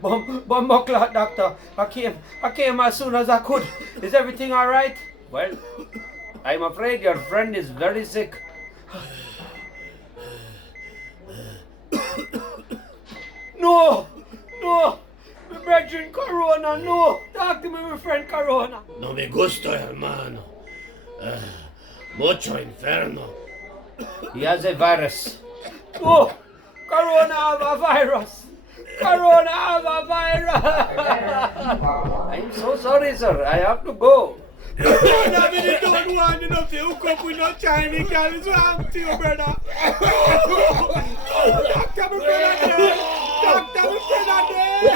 Bumbo clot, doctor. I came as soon as I could. Is everything all right? Well, I'm afraid your friend is very sick. No! No! My brethren Corona, no! Talk to me, my friend Corona. No me gusto, hermano. Mucho inferno. He has a virus. No! Corona have a virus! Corona have a virus! I'm so sorry, sir. I have to go. I mean, you don't want enough to hook up with no Chinese girl. It's wrong to you, brother. Doctor, my brother, there. Doctor, my brother, there.